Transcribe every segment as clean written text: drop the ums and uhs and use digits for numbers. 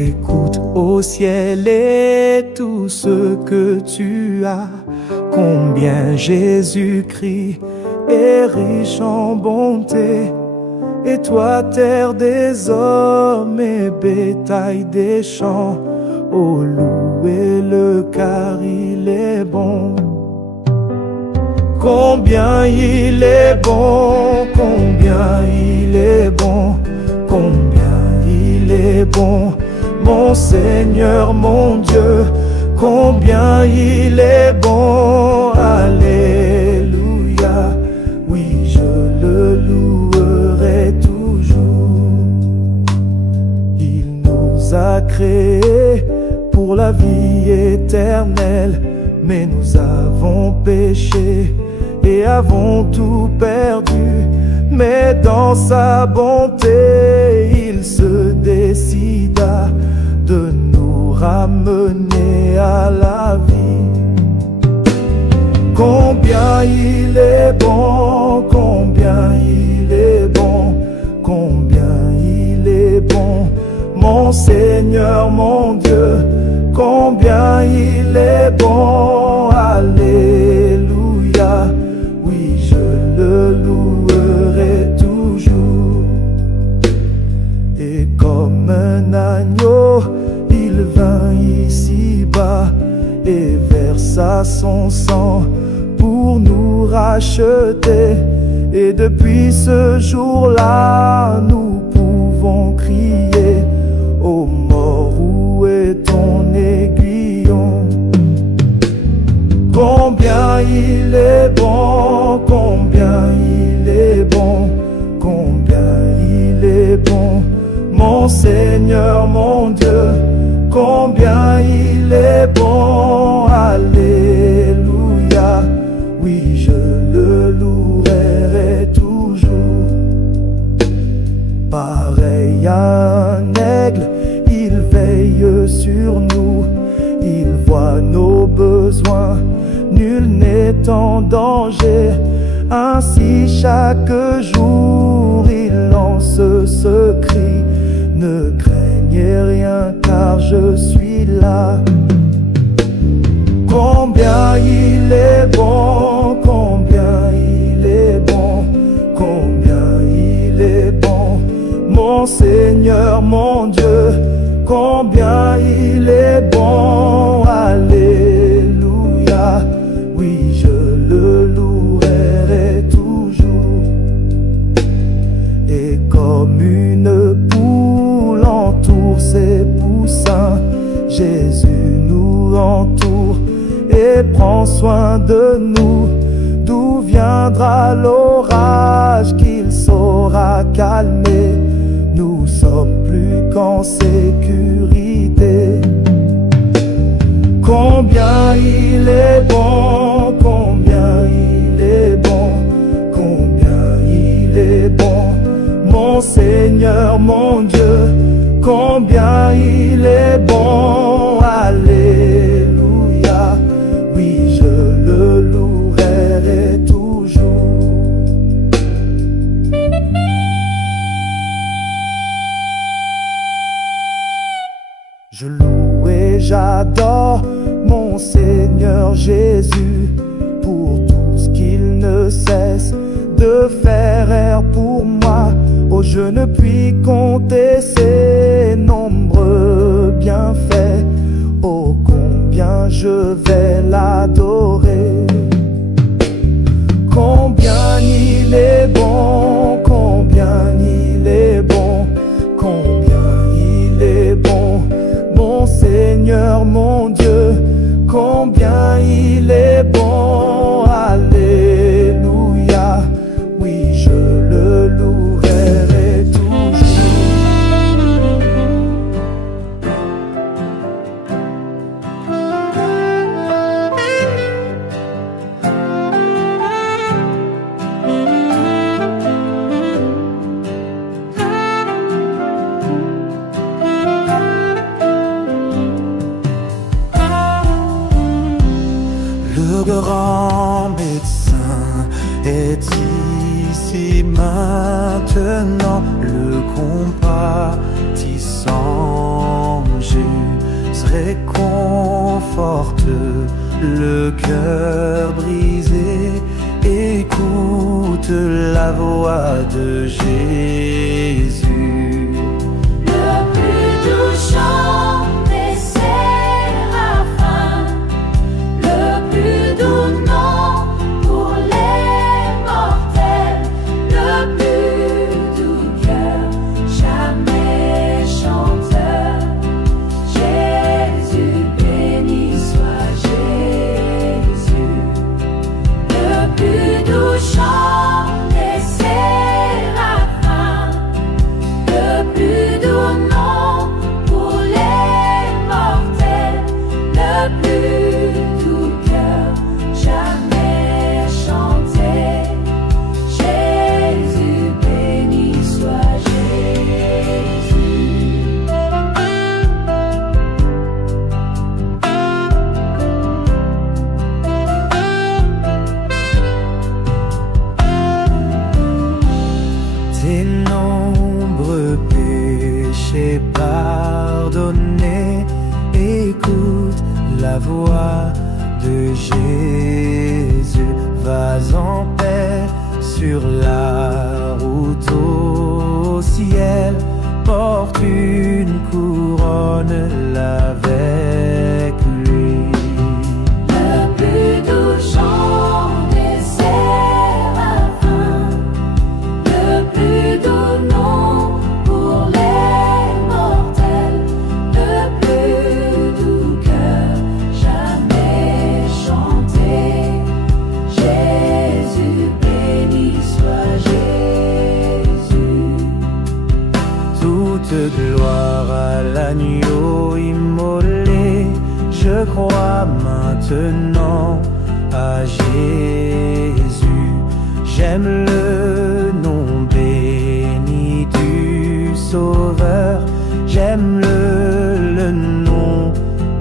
Écoute au ciel et tout ce que tu as, combien Jésus-Christ est riche en bonté. Et toi, terre des hommes et bétail des champs, oh, louez-le car il est bon. Combien il est bon, combien il est bon, combien il est bon, mon Seigneur, mon Dieu, combien il est bon, alléluia, oui, je le louerai toujours. Il nous a créés pour la vie éternelle, mais nous avons péché et avons tout perdu. Mais dans sa bonté, il se décida de nous ramener à la vie. Combien il est bon, combien il est bon, combien il est bon, mon Seigneur, mon Dieu, combien il est bon, alléluia, oui, je le louerai toujours. Et comme un agneau, il vint ici-bas et versa son sang pour nous racheter. Et depuis ce jour-là, nous pouvons crier: ô mort, où est ton aiguillon? Combien il est bon, combien il est bon, combien il est bon, mon Seigneur, mon Dieu, combien il est bon, alléluia, oui, je le louerai toujours. Pareil à un aigle, il veille sur nous, il voit nos besoins, nul n'est en danger. Ainsi chaque jour il lance ce cri: ne craignez rien car je suis là. Combien il est bon, combien il est bon, combien il est bon, mon Seigneur, mon Dieu, combien il est bon, alléluia, oui, je le louerai toujours. Et comme une poule entoure ses poussins, Jésus nous entoure et prend soin de nous. D'où viendra l'orage qu'il saura calmer? Nous sommes plus qu'en sécurité. Combien il est bon, combien il est bon, combien il est bon, mon Seigneur, mon Dieu, combien il est bon, alléluia, oui, je le louerai toujours. Je loue et j'adore mon Seigneur Jésus pour tout ce qu'il ne cesse de faire pour moi. Oh, je ne puis compter ses nombreux bienfaits. Oh, combien je vais l'adorer. Combien il est bon, combien il est bon, combien il est bon, mon Seigneur, mon Dieu, combien il est bon, alléluia, oui, je le louerai toujours. Le grand médecin est ici maintenant, le compatissant Jésus réconforte le cœur brisé. Écoute la voix de Jésus. Le plus doux chant des séraphins, le plus doux nom pour les mortels, le plus doux cœur jamais chanteur. Jésus, béni soit Jésus. Le plus doux chant des séraphins, le plus doux nom pour les mortels, le plus doux cœur jamais chanté. Jésus, béni soit Jésus. Tes nombreux péchés pardonnés, écoute la voix de Jésus. Vas en paix sur la route au ciel, porte une couronne avec lui. Le plus doux chant des séraphins, le plus doux nom pour les mortels, le plus doux cœur jamais chanté. Jésus, béni soit Jésus. Toute gloire à l'agneau immolé, je crois maintenant à Jésus. J'aime le nom béni du Sauveur, j'aime le nom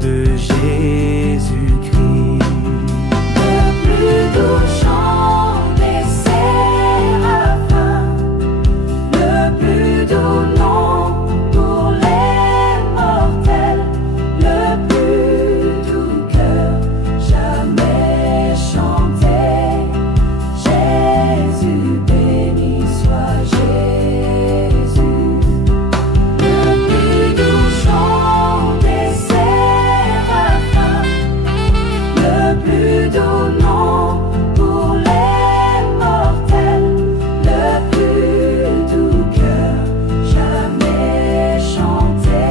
de Jésus-Christ. Le plus doux chant des séraphins, le plus doux nom pour les mortels, le plus doux cœur jamais chanté. Jésus, béni soit Jésus. Le plus doux chant des séraphins, le plus doux nom pour les mortels, le plus doux cœur jamais chanté.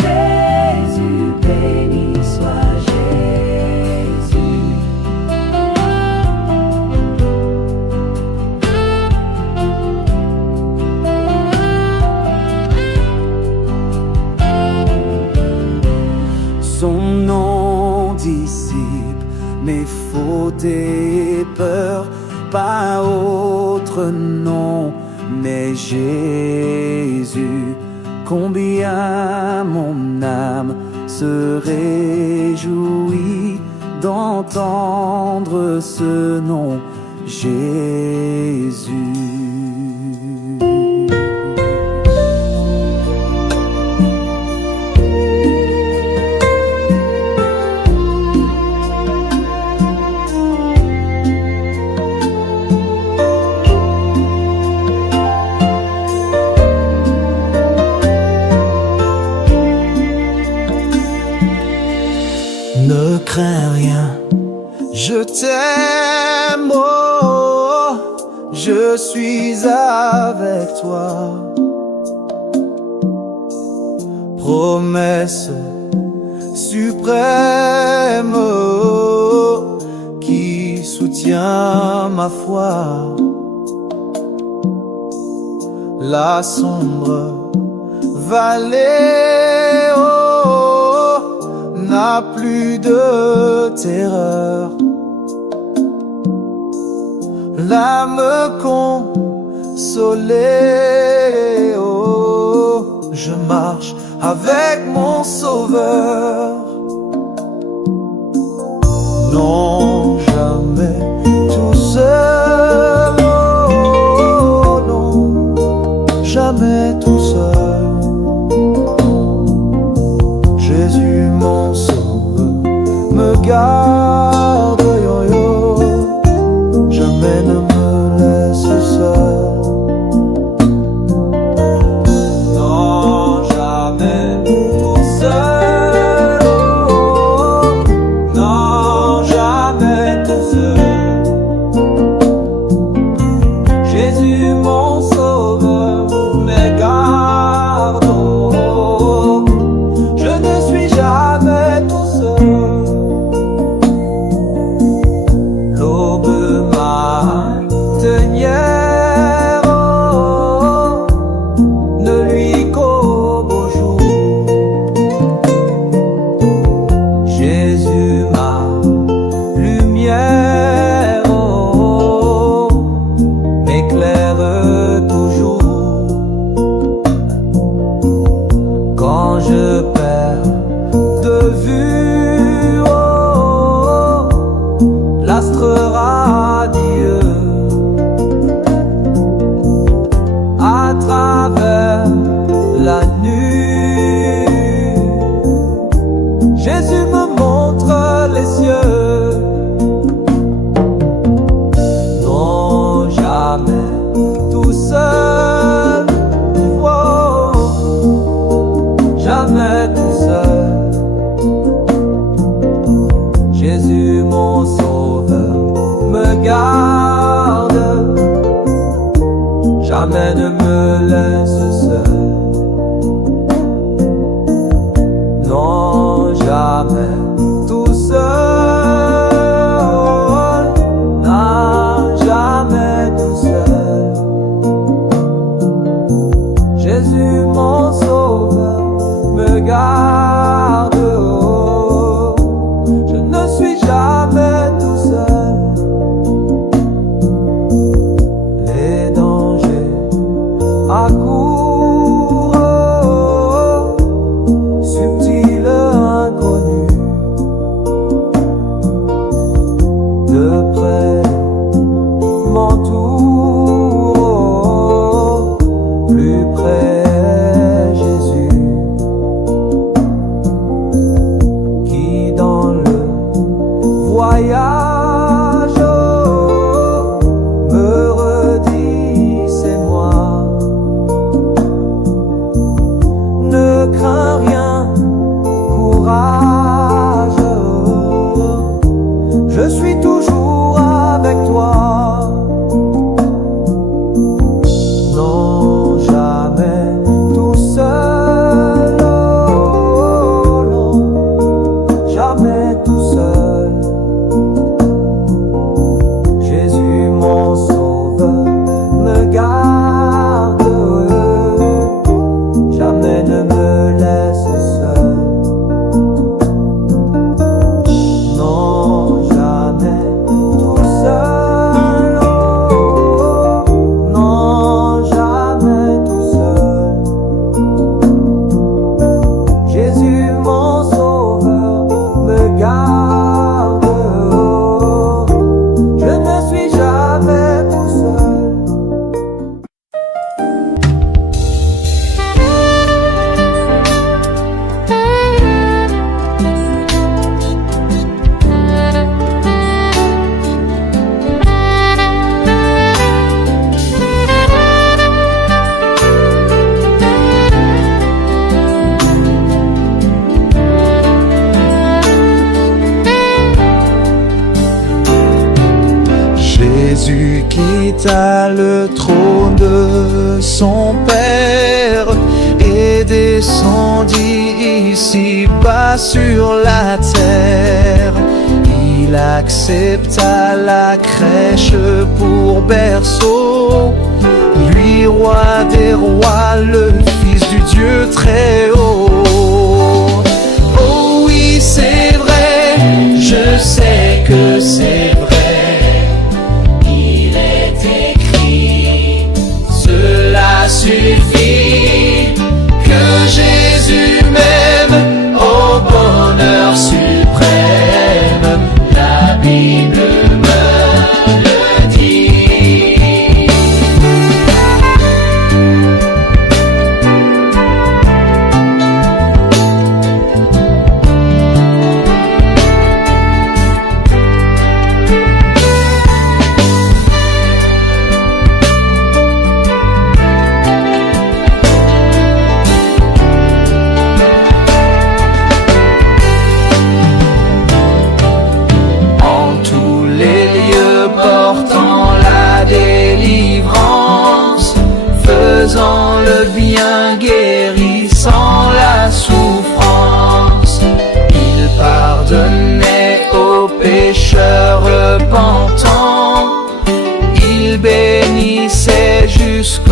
Jésus, béni soit Jésus. Son nom dissipe mes fautes et peurs, pas autre nom mais Jésus. Combien mon âme se réjouit d'entendre ce nom, Jésus. Ne crains rien, je t'aime, oh, je suis avec toi. Promesse suprême, oh, qui soutient ma foi. La sombre vallée, oh, n'a plus de terreur. L'âme consolée, oh, je marche avec mon Sauveur. Non, jamais tout seul, oh, non, jamais tout seul. jamais ne me laisse seul. Non, jamais tout seul. Oh, non, jamais tout seul. Jésus mon sauveur, mes gardes. Oh, je ne suis jamais tout seul. L'aube matinière, oh, ne lui qu'au beau jour. Jésus ma lumière, oh, m'éclaire toujours. Quand je perds de vue, oh, l'astre radieux à travers la nuit, Jésus me montre les cieux. Non, jamais tout seul. Oh, jamais tout seul. Jésus mon sauveur me garde, jamais ne me laisse seul. Non, jamais tout seul. Non, jamais tout seul. Jésus mon sauveur me garde, oh, je ne suis jamais tout seul. Les dangers accourent, oh, subtils inconnus, de près m'entourent, oh, plus près Jésus, qui dans le voyage, oh, me redit c'est moi. Ne crains rien, courage, oh, je suis toujours avec toi. Non, jamais tout seul, oh, non, jamais tout seul. Jésus mon sauveur me garde, jamais ne me laisse seul. Non, jamais tout seul, oh, non, jamais tout seul. Jésus mon sauveur me garde, oh, je ne suis jamais tout seul. Jésus quitta le trône de son Père et descendit ici-bas sur la terre. Il accepta la crèche pour berceau, lui roi des rois, le Fils du Dieu très haut. Oh oui, c'est vrai, je sais que c'est vrai. Suffit que Jésus m'aime au bonheur suprême. La Bible me le dit.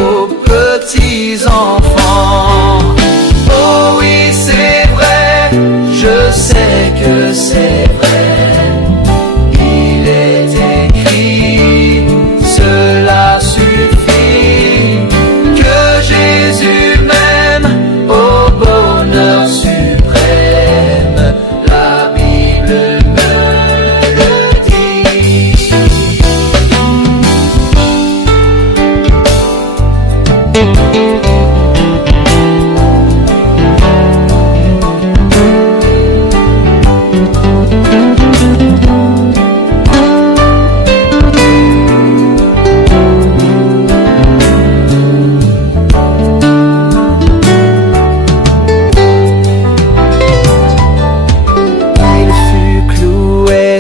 aux petits-enfants. Oh oui, c'est vrai, je sais que c'est vrai. Il est écrit, cela suffit, que Jésus m'aime au bonheur suprême. La Bible me le dit.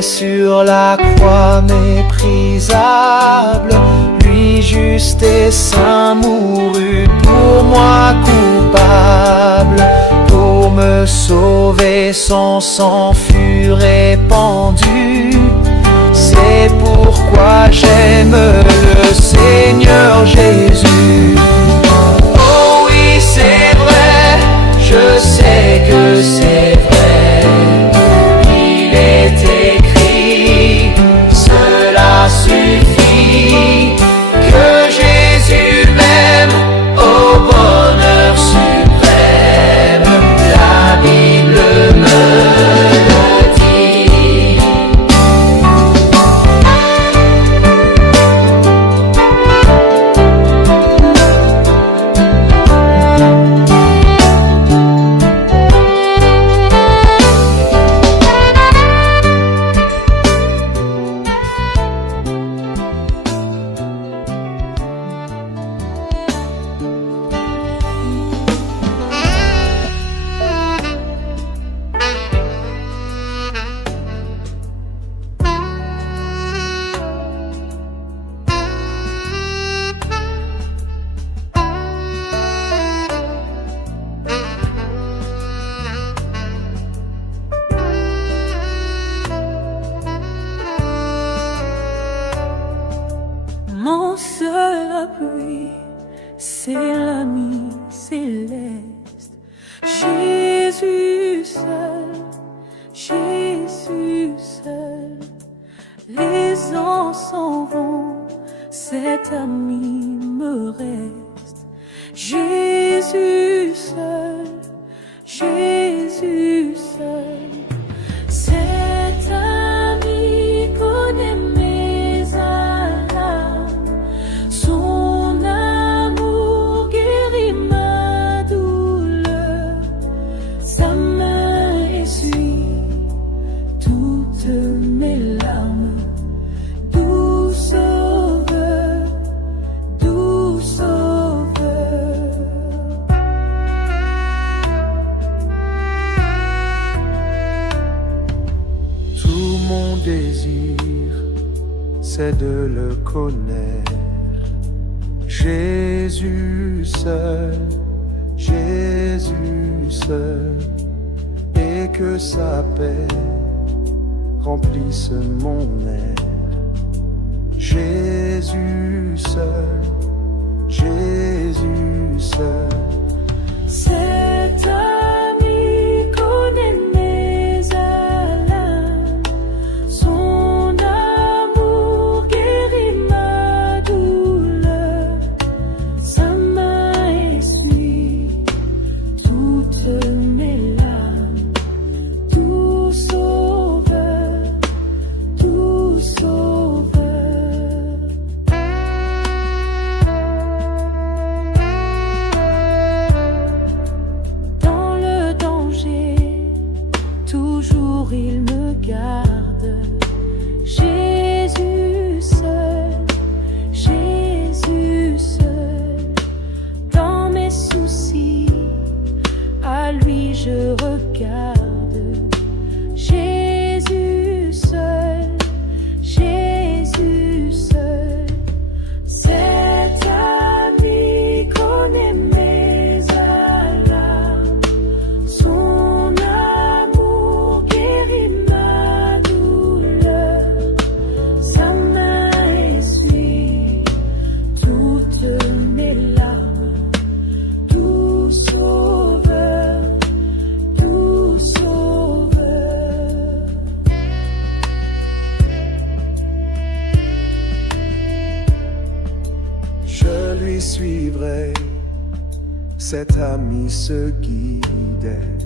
Sur la croix méprisable, lui juste et saint mourut pour moi coupable. Pour me sauver, son sang fut répandu. C'est pourquoi j'aime le Seigneur Jésus. Oh oui, c'est vrai, je sais que c'est vrai. Il est écrit, cela suffit, que Jésus m'aime au bonheur suprême. La Bible me le dit. Mon seul appui, c'est l'ami céleste. Jésus seul, Jésus seul. Les ans s'en vont, cet ami me reste. Jésus seul, Jésus seul. Cet ami connaît mes alarmes. Son amour guérit ma douleur. Sa main essuie toutes mes larmes. Doux sauveur, doux sauveur. Tout mon désir, c'est de le connaître. Jésus seul, Jésus seul, et que sa paix remplisse mon être. Jésus seul, Jésus seul. Cet ami connaît mes alarmes. Son amour guérit ma douleur. Sa main essuie toutes mes larmes. Tout sauveur, tout sauveur. j'y suivrai. Cet ami se guidait.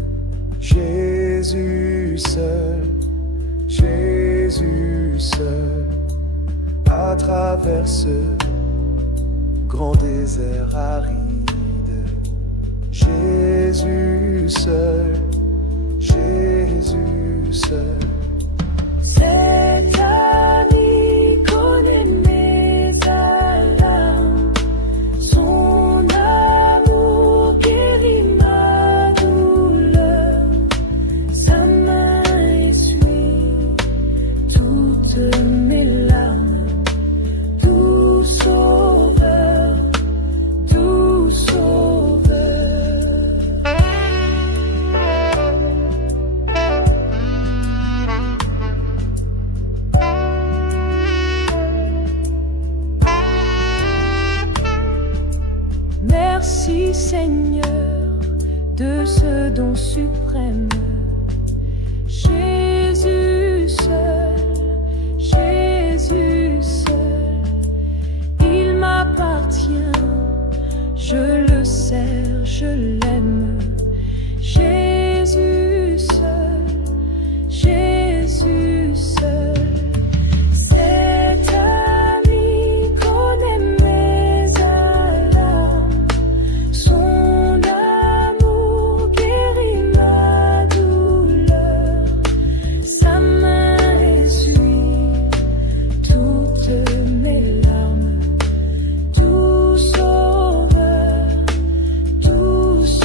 Jésus seul, à travers ce grand désert aride. Jésus seul, Cet ami connaît mes alarmes, son amour guérit ma douleur, sa main essuie toutes mes larmes, doux sauveur, doux sauveur. Merci Seigneur de ce don suprême. Jésus seul, il m'appartient. Je le sers, je l'aime. Jésus seul. Cet ami connaît mes alarmes, son amour guérit ma douleur, sa main essuie toutes mes larmes, doux sauveur, doux sauveur.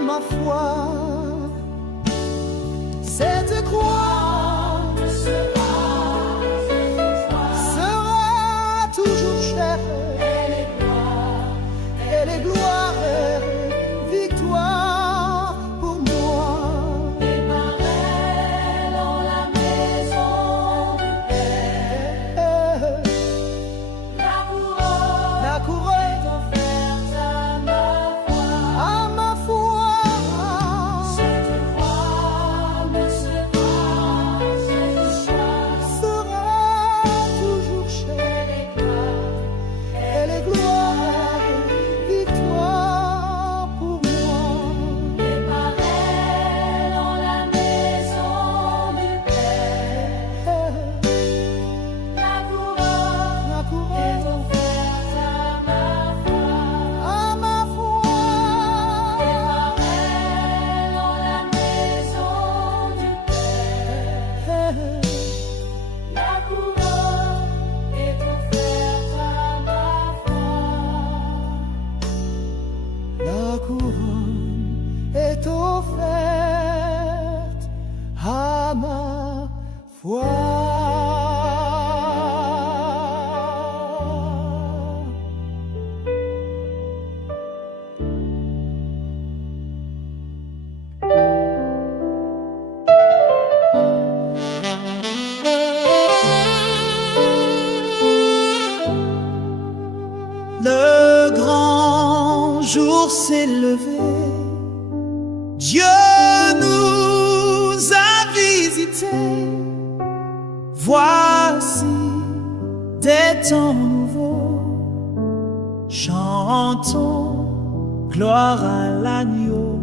ma foi. Cette croix sera toujours chère. Elle est gloire, victoire pour moi. Démarrer dans la maison du Père. La couronne est offerte à ma foi. À ma foi. Cette croix me Sera toujours chère. Elle est gloire, victoire pour moi. Démarrer dans la maison du Père. La couronne est offerte à ma foi. À ma foi. Démarrer dans la maison du Père. La couronne est offerte à ma foi. La couronne est offerte à ma foi. Le grand jour s'est levé, Dieu nous a visités. Voici des temps nouveaux, chantons gloire à l'agneau.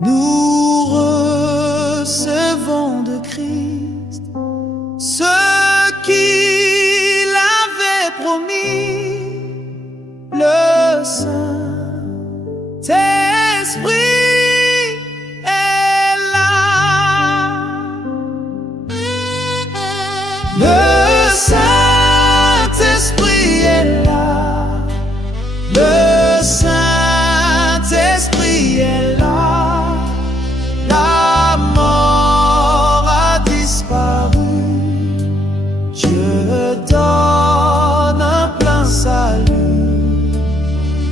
Nous recevons de Christ ce qu'il avait promis. Le Saint-Esprit est là. Le Saint-Esprit est là. Le Saint-Esprit est là. La mort a disparu. Dieu donne un plein salut.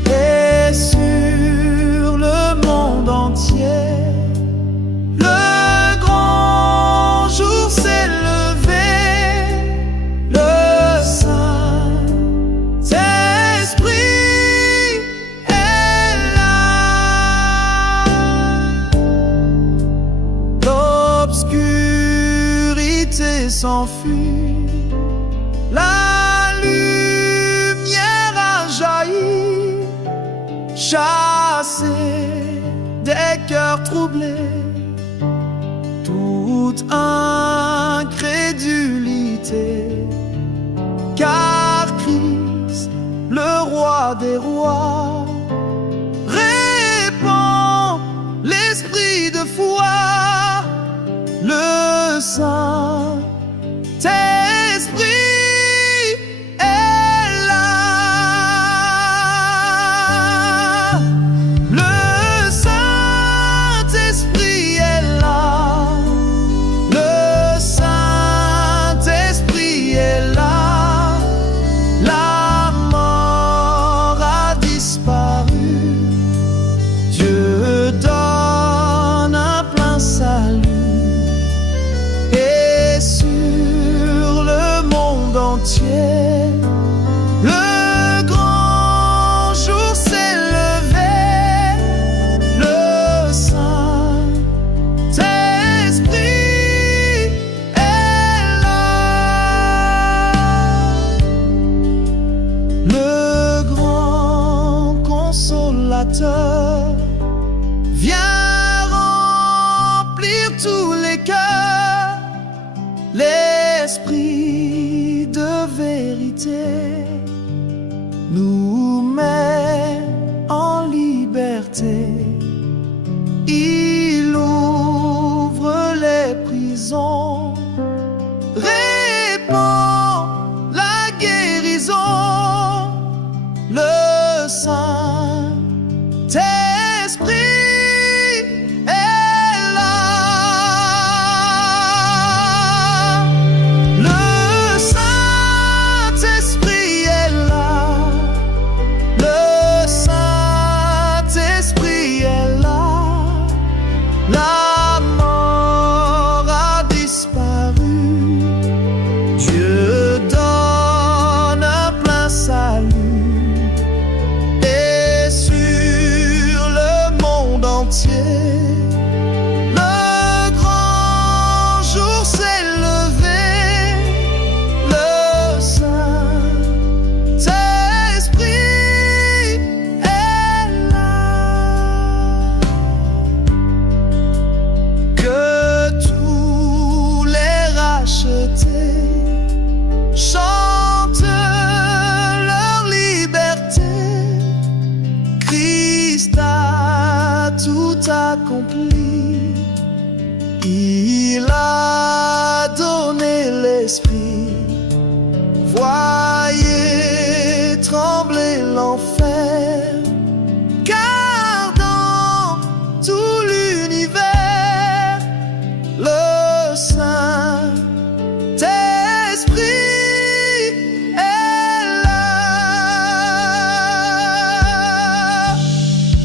Et sur le monde entier, le grand jour s'est levé. Le Saint-Esprit est là. L'obscurité s'enfuit. La lumière a jailli. Chasser des cœurs troublés, toute incrédulité, car Christ, le roi des rois, répand l'esprit de foi. Le Saint-Esprit est là. Le Saint-Esprit est là. Le Saint-Esprit est là. La mort a disparu. Dieu donne un plein salut. Et sur le monde entier, le grand jour s'est levé. Le Saint-Esprit est là. Le grand consolateur vient remplir tous les cœurs. L'esprit de vérité nous met en liberté. Il ouvre les prisons, répand la guérison. Le Saint-Esprit accompli. Il a donné l'esprit, voyez trembler l'enfer, car dans tout l'univers, le Saint-Esprit est là.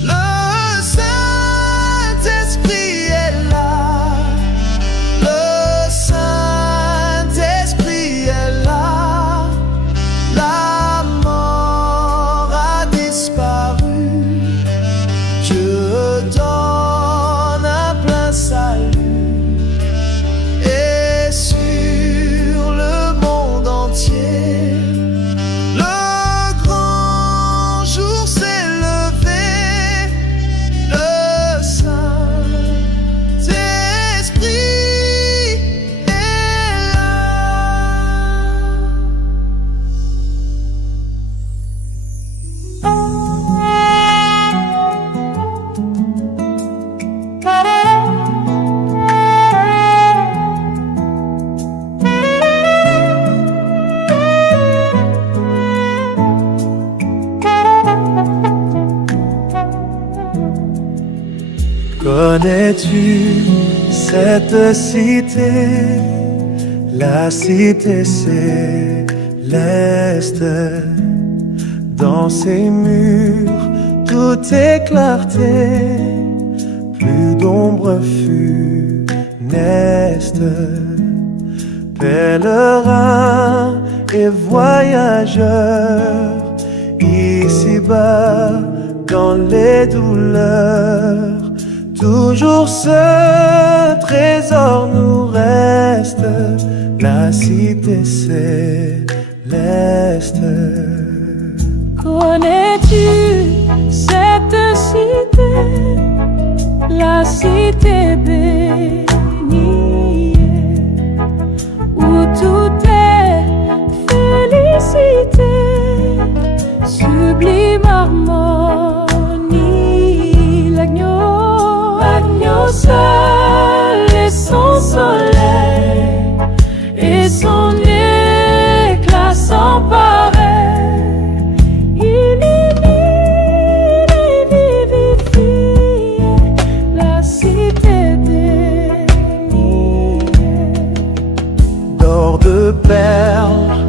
Le Saint-Esprit est là. Le Saint-Esprit est là. La mort a disparu. Dieu donne un plein salut. Et sur le monde entier, le grand jour s'est levé. Le Saint-Esprit est là. Connais-tu cette cité, la cité céleste? Dans ses murs, tout est clarté, plus d'ombre funeste. Pèlerins et voyageurs, ici-bas dans les douleurs, toujours ce trésor nous reste, la cité céleste. Connais-tu cette cité, la cité bénie, où tout est félicité, sublime harmonie, l'agneau seul et son soleil et son éclat sans pareil. De perles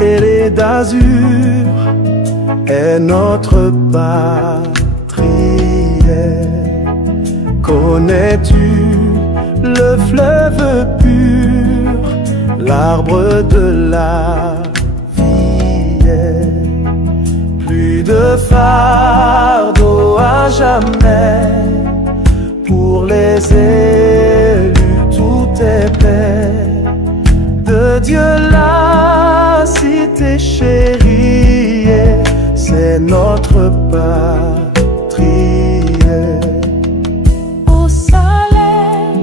et d'azur est notre patrie. Connais-tu le fleuve pur, l'arbre de la vie? Plus de fardeau à jamais, pour les élus tout est paix. De Dieu la cité chérie, c'est notre patrie. Au Salem,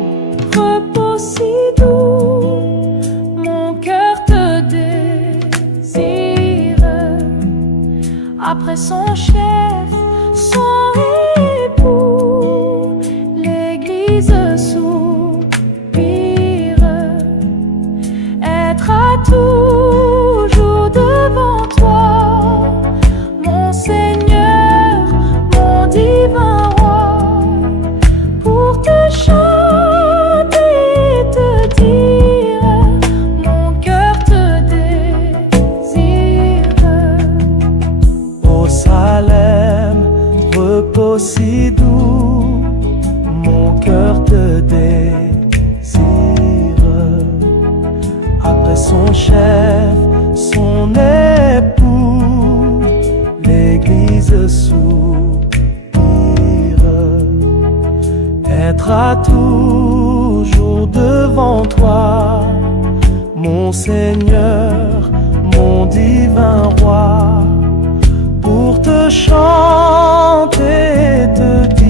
repos si doux, mon cœur te désire. Après son chef, son époux, l'Église soupire. Être à toujours devant toi, mon Seigneur, mon divin roi, pour te chanter et te dire, mon cœur te désire. Au Salem, repos si doux, mon cœur te désire. Après son chef, son époux, l'Église soupire. Être à toujours devant toi, mon Seigneur, mon divin roi, pour te chanter et te dire